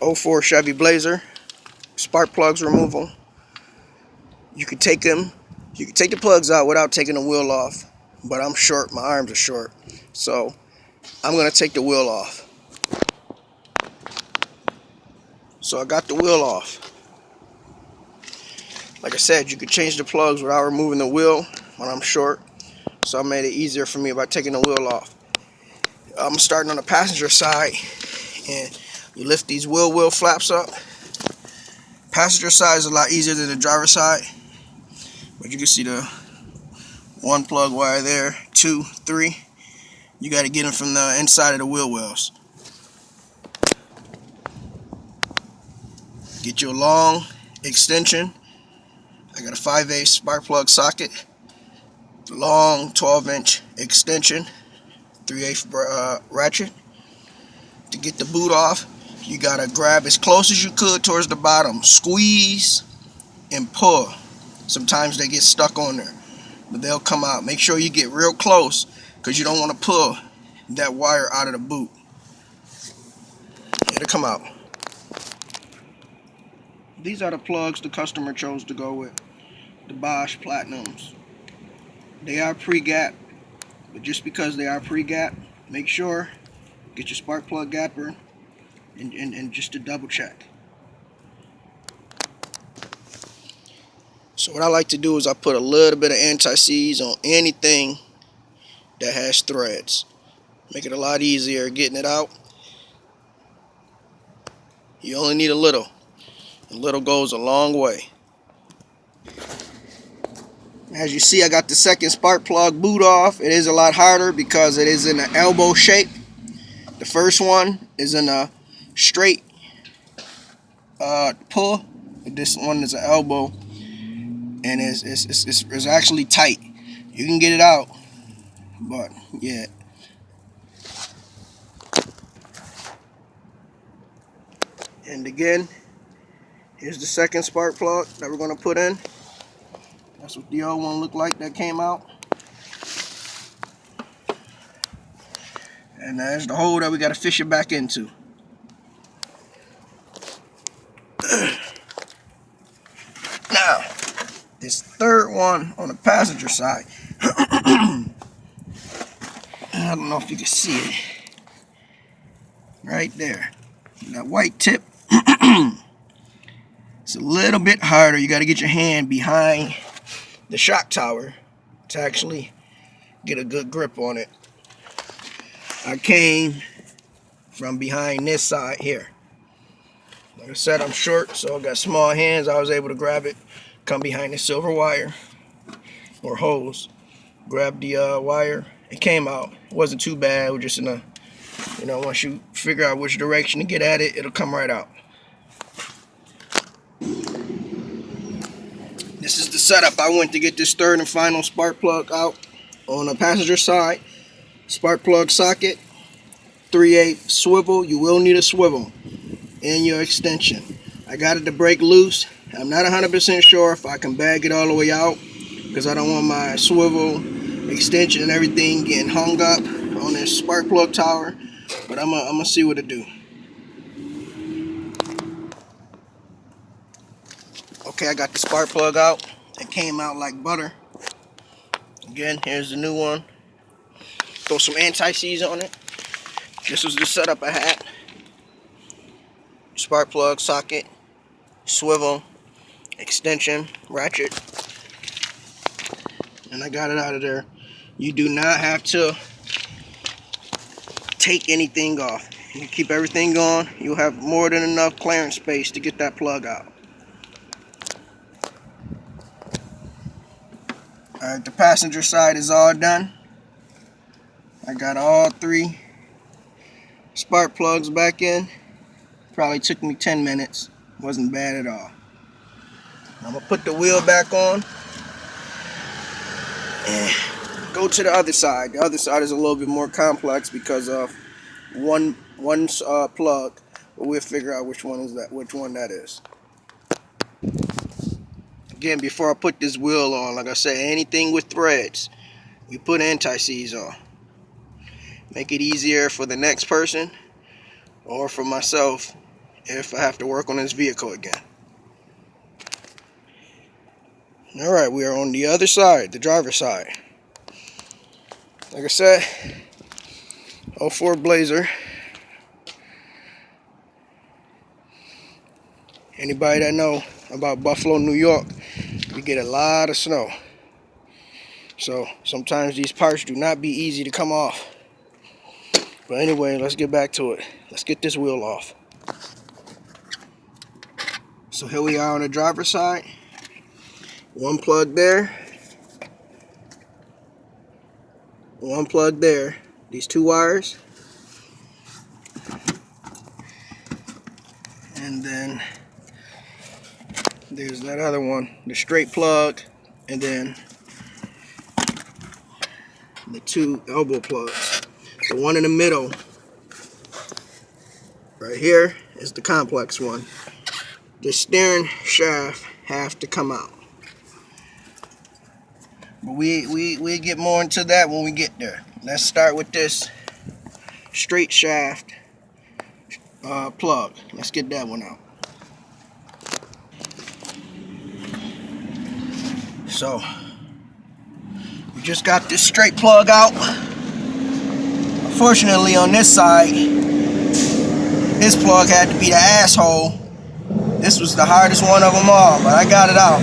'04 Chevy Blazer, spark plugs removal. You can take them, you can take the plugs out without taking the wheel off, but I'm short, my arms are short, so I'm gonna take the wheel off. So I got the wheel off. Like I said, you could change the plugs without removing the wheel when I'm short, so I made it easier for me by taking the wheel off. I'm starting on the passenger side, and you lift these wheel flaps up. Passenger side is a lot easier than the driver's side, but you can see the one plug wire there, 2, 3. You got to get them from the inside of the wheel wells. Get you a long extension. I got a 5/8 spark plug socket, long 12-inch extension, 3/8 ratchet. To get the boot off, you got to grab as close as you could towards the bottom, squeeze and pull. Sometimes they get stuck on there, but they'll come out. Make sure you get real close, because you don't want to pull that wire out of the boot. It'll come out. These are the plugs the customer chose to go with, the Bosch Platinums. They are pre-gap, but just because they are pre-gap, make sure get your spark plug gapper and just to double check. So what I like to do is I put a little bit of anti-seize on anything that has threads. Make it a lot easier getting it out. You only need a little. A little goes a long way. As you see, I got the second spark plug boot off. It is a lot harder because it is in an elbow shape. The first one is in a straight pull. This one is an elbow, and it's actually tight. You can get it out, but yeah. And again, here's the second spark plug that we're going to put in. That's what the old one looked like that came out. And there's the hole that we got to fish it back into. Now, this third one on the passenger side. I don't know if you can see it. Right there. That white tip. It's a little bit harder. You got to get your hand behind the shock tower to actually get a good grip on it. I came from behind this side here. Like I said, I'm short, so I got small hands. I was able to grab it, come behind the silver wire or hose, grab the wire. It came out. It wasn't too bad. It was just in a, once you figure out which direction to get at it, it'll come right out. This is the setup I went to get this third and final spark plug out. On the passenger side, spark plug socket, 3/8 swivel. You will need a swivel in your extension. I got it to break loose. I'm not 100% sure if I can bag it all the way out, because I don't want my swivel extension and everything getting hung up on this spark plug tower, but I'm gonna see what it do. Okay, I got the spark plug out. It came out like butter. Again, here's the new one. Throw some anti-seize on it. This was the setup I had. Spark plug socket, swivel, extension, ratchet, and I got it out of there. You do not have to take anything off. You keep everything on. You'll have more than enough clearance space to get that plug out. Alright, the passenger side is all done. I got all 3 spark plugs back in. Probably took me 10 minutes. Wasn't bad at all. I'm going to put the wheel back on and go to the other side. The other side is a little bit more complex because of one plug, but we'll figure out which one that is. Again, before I put this wheel on, like I said, anything with threads, we put anti-seize on. Make it easier for the next person or for myself if I have to work on this vehicle again. Alright, we are on the other side, the driver's side. Like I said, 04 Blazer. Anybody that know about Buffalo, New York, we get a lot of snow. So sometimes these parts do not be easy to come off. But anyway, let's get back to it. Let's get this wheel off. So here we are on the driver's side. One plug there. One plug there. These two wires. And then there's that other one, the straight plug, and then the two elbow plugs. The one in the middle right here is the complex one. The steering shaft have to come out. But we get more into that when we get there. Let's start with this straight shaft plug. Let's get that one out. So we just got this straight plug out. Unfortunately, on this side, this plug had to be the asshole. This was the hardest one of them all, but I got it out.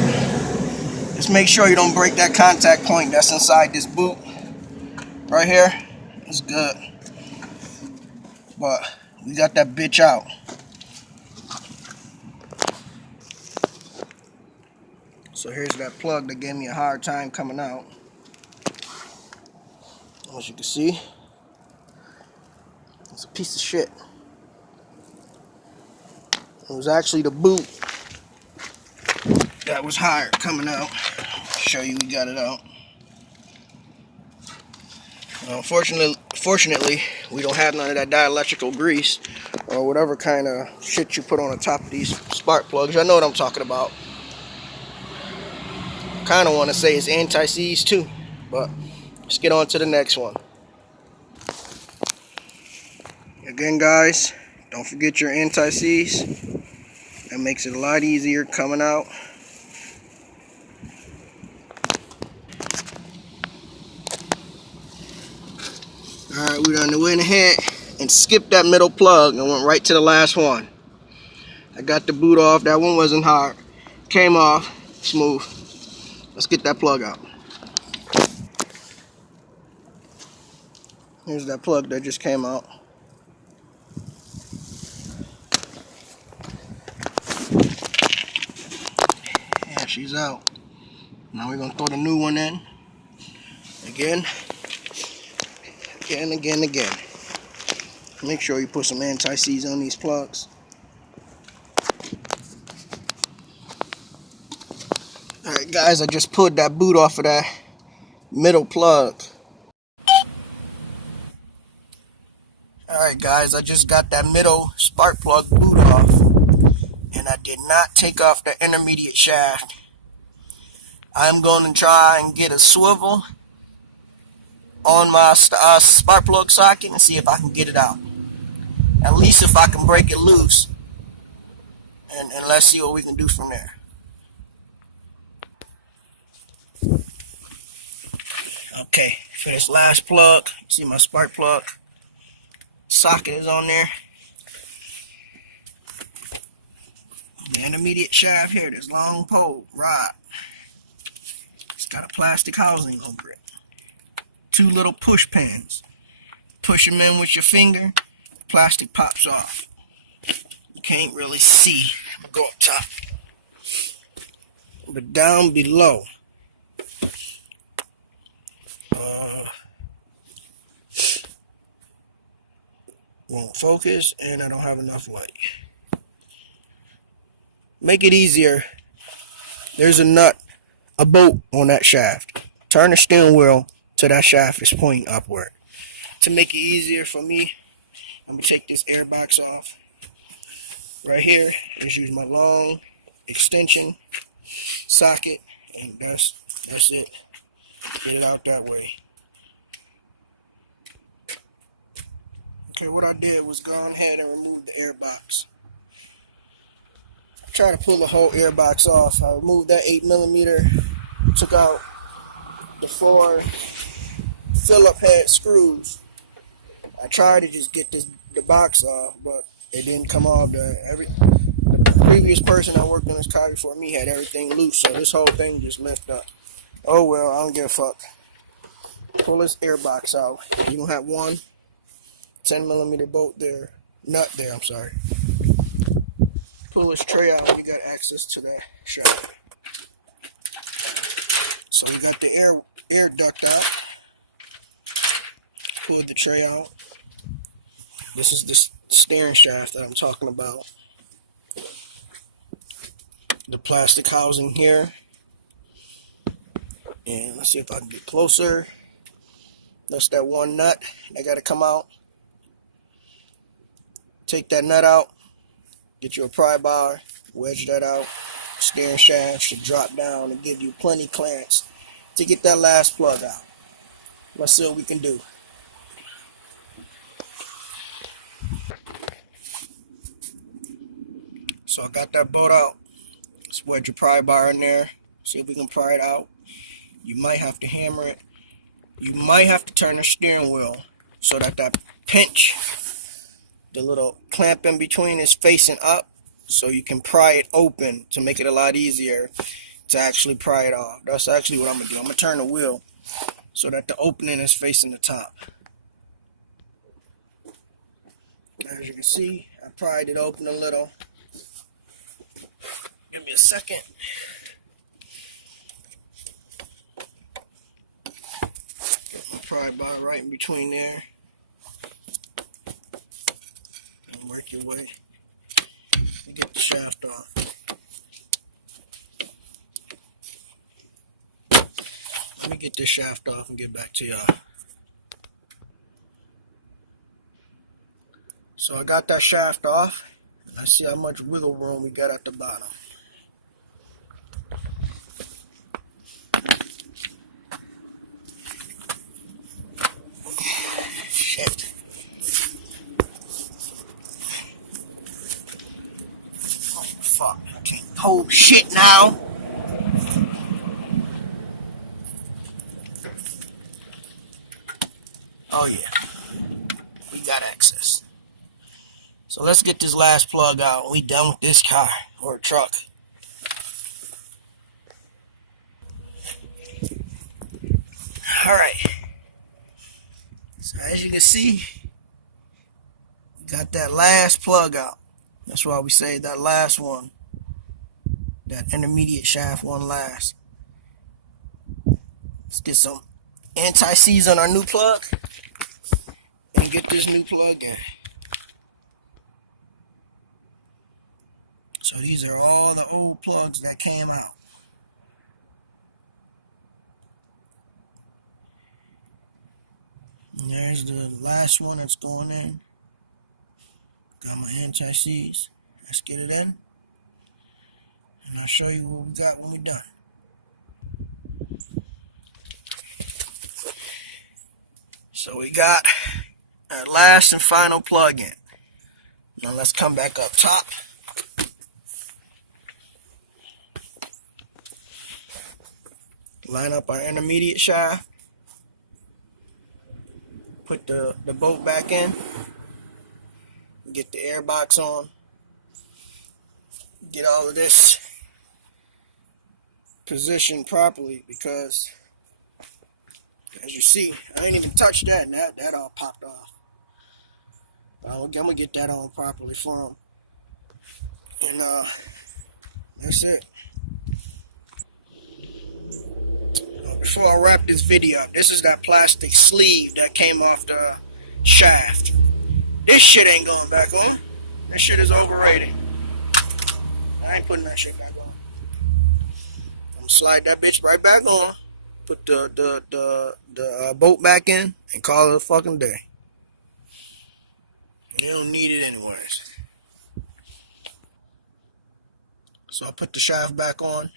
Just make sure you don't break that contact point that's inside this boot right here. It's good, but we got that bitch out. So here's that plug that gave me a hard time coming out. As you can see, it's a piece of shit. It was actually the boot that was hard coming out. Show you we got it out. Fortunately, we don't have none of that dielectrical grease or whatever kind of shit you put on the top of these spark plugs. I know what I'm talking about. Kind of want to say it's anti-seize too, but let's get on to the next one. Again, guys, don't forget your anti-seize. That makes it a lot easier coming out. Alright, we done went ahead and skipped that middle plug and went right to the last one. I got the boot off. That one wasn't hard. Came off smooth. Let's get that plug out. Here's that plug that just came out. Yeah, she's out. Now we're going to throw the new one in. Again. Make sure you put some anti-seize on these plugs. Alright guys, I just pulled that boot off of that middle plug. Alright guys, I just got that middle spark plug boot off. And I did not take off the intermediate shaft. I'm going to try and get a swivel on my spark plug socket and see if I can get it out. At least if I can break it loose. And let's see what we can do from there. Okay, for this last plug, see my spark plug socket is on there. The intermediate shaft here, this long pole rod. It's got a plastic housing over it. Two little push pins. Push them in with your finger, the plastic pops off. You can't really see. Go up top. But down below, won't focus, and I don't have enough light. Make it easier. There's a nut, a bolt on that shaft. Turn the steering wheel till that shaft is pointing upward. To make it easier for me, I'm gonna take this air box off. Right here, just use my long extension socket, and that's it. Get it out that way. Okay, what I did was go ahead and remove the air box. try to pull the whole airbox off. I removed that 8mm, took out the 4 Phillip head screws. I tried to just get the box off, but it didn't come off. The previous person that worked on this car before me had everything loose, so this whole thing just messed up. Oh well, I don't give a fuck. Pull this airbox out. You're gonna have one 10mm bolt there, nut there, I'm sorry. Pull this tray out, you got access to that shop. So we got the air duct out. Pull the tray out. This is the steering shaft that I'm talking about. The plastic housing here. And let's see if I can get closer. That's that one nut that got to come out. Take that nut out. Get you a pry bar. Wedge that out. Steering shaft should drop down and give you plenty clearance to get that last plug out. Let's see what we can do. So I got that bolt out. Let's wedge your pry bar in there. See if we can pry it out. You might have to hammer it. You might have to turn the steering wheel so that that pinch, the little clamp in between, is facing up, so you can pry it open to make it a lot easier to actually pry it off. That's actually what I'm going to do. I'm going to turn the wheel so that the opening is facing the top. As you can see, I pried it open a little. Give me a second. Pry bar right in between there. And work your way to get the shaft off. Let me get this shaft off and get back to y'all. So I got that shaft off. Let's see how much wiggle room we got at the bottom. Shit. Oh fuck, I can't hold shit now. Oh yeah, we got access. So let's get this last plug out and we done with this car or truck. Alright. So as you can see, we got that last plug out. That's why we say that last one. That intermediate shaft one last. Let's get some anti-seize on our new plug and get this new plug in. So these are all the old plugs that came out. And there's the last one that's going in. Got my anti-seize. Let's get it in. And I'll show you what we got when we're done. So we got our last and final plug in. Now let's come back up top. Line up our intermediate shaft. Put the bolt back in. Get the air box on. Get all of this positioned properly, because as you see, I ain't even touched that, and that all popped off. But I'm gonna get that on properly for him. And that's it. Before I wrap this video up, this is that plastic sleeve that came off the shaft. This shit ain't going back on. This shit is overrated. I ain't putting that shit back on. I'm gonna slide that bitch right back on. Put the bolt back in and call it a fucking day. You don't need it anyways. So I put the shaft back on.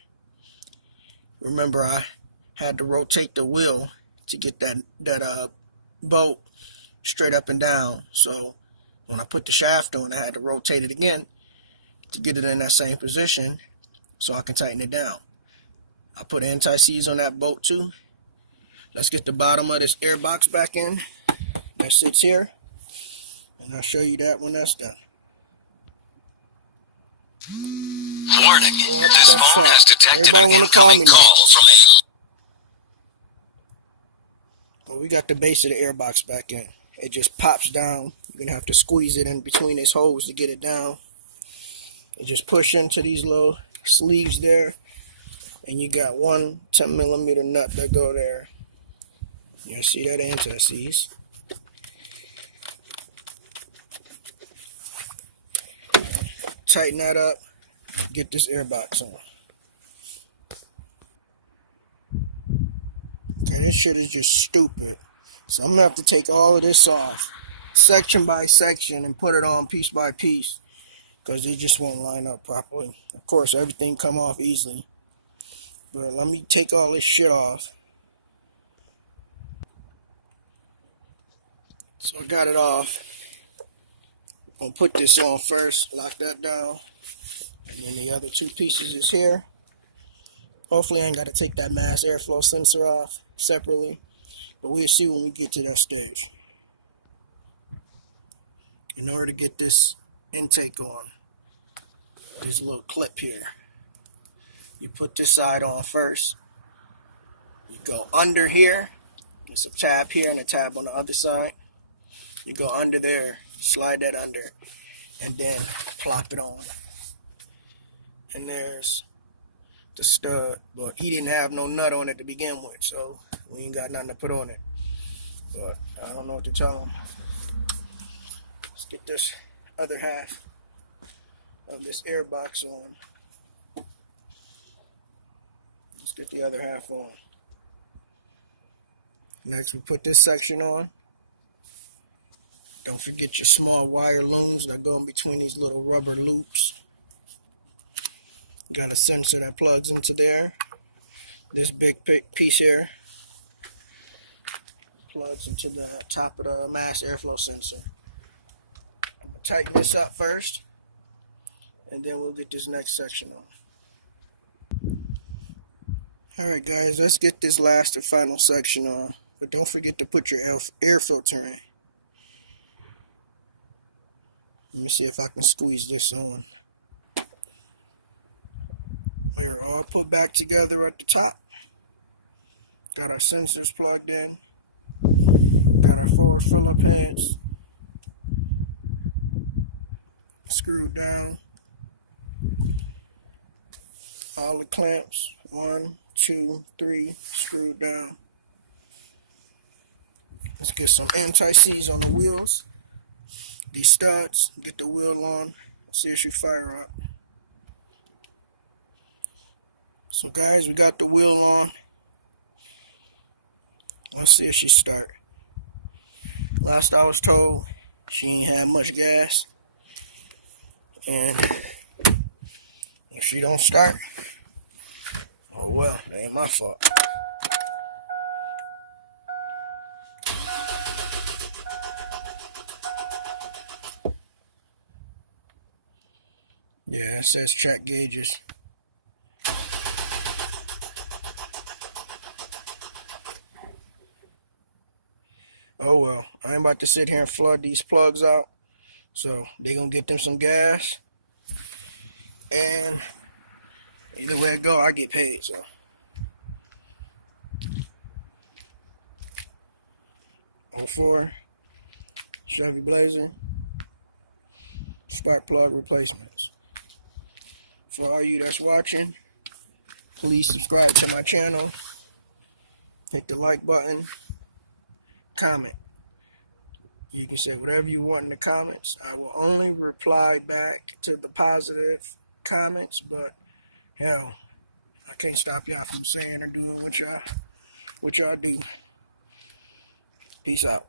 Remember, I had to rotate the wheel to get that bolt straight up and down. So when I put the shaft on, I had to rotate it again to get it in that same position so I can tighten it down. I put anti-seize on that bolt too. Let's get the bottom of this air box back in that sits here, and I'll show you that when that's done. Warning, this phone has detected an incoming call from a... Well, we got the base of the air box back in. It just pops down. You're going to have to squeeze it in between these holes to get it down. And just push into these little sleeves there. And you got one 10mm nut that go there. You see that anti-seize. Tighten that up. Get this air box on. Okay, this shit is just stupid. So I'm going to have to take all of this off, section by section, and put it on piece by piece, because it just won't line up properly. Of course, everything come off easily. But let me take all this shit off. So I got it off. I'm going to put this on first, lock that down. And then the other two pieces is here. Hopefully I ain't got to take that mass airflow sensor off separately. But we'll see when we get to that stage. In order to get this intake on, there's a little clip here. You put this side on first. You go under here. There's a tab here and a tab on the other side. You go under there, slide that under, and then plop it on. And there's the stud, but he didn't have no nut on it to begin with, so we ain't got nothing to put on it. But I don't know what to tell him. Let's get this other half of this air box on. Let's get the other half on. Next we put this section on. Don't forget your small wire looms that go in between these little rubber loops. Got a sensor that plugs into there. This big piece here plugs into the top of the mass airflow sensor. Tighten this up first, and then we'll get this next section on. Alright guys, let's get this last and final section on. But don't forget to put your air filter in. Let me see if I can squeeze this on. We're all put back together at the top. Got our sensors plugged in. Got our forward filler pads screwed down. All the clamps, 1, 2, 3, screwed down. Let's get some anti-seize on the wheels. These studs, get the wheel on, see if she fire up. So guys, we got the wheel on. Let's see if she start. Last I was told, she ain't had much gas. And if she don't start, oh well, that ain't my fault. Yeah, it says check gauges. Oh well, I ain't about to sit here and flood these plugs out. So they gonna get them some gas. And either way it go, I get paid. So 04 Chevy Blazer spark plug replacements. For all you that's watching, please subscribe to my channel. Hit the like button. Comment. You can say whatever you want in the comments. I will only reply back to the positive comments, but hell, I can't stop y'all from saying or doing what y'all do. Peace out.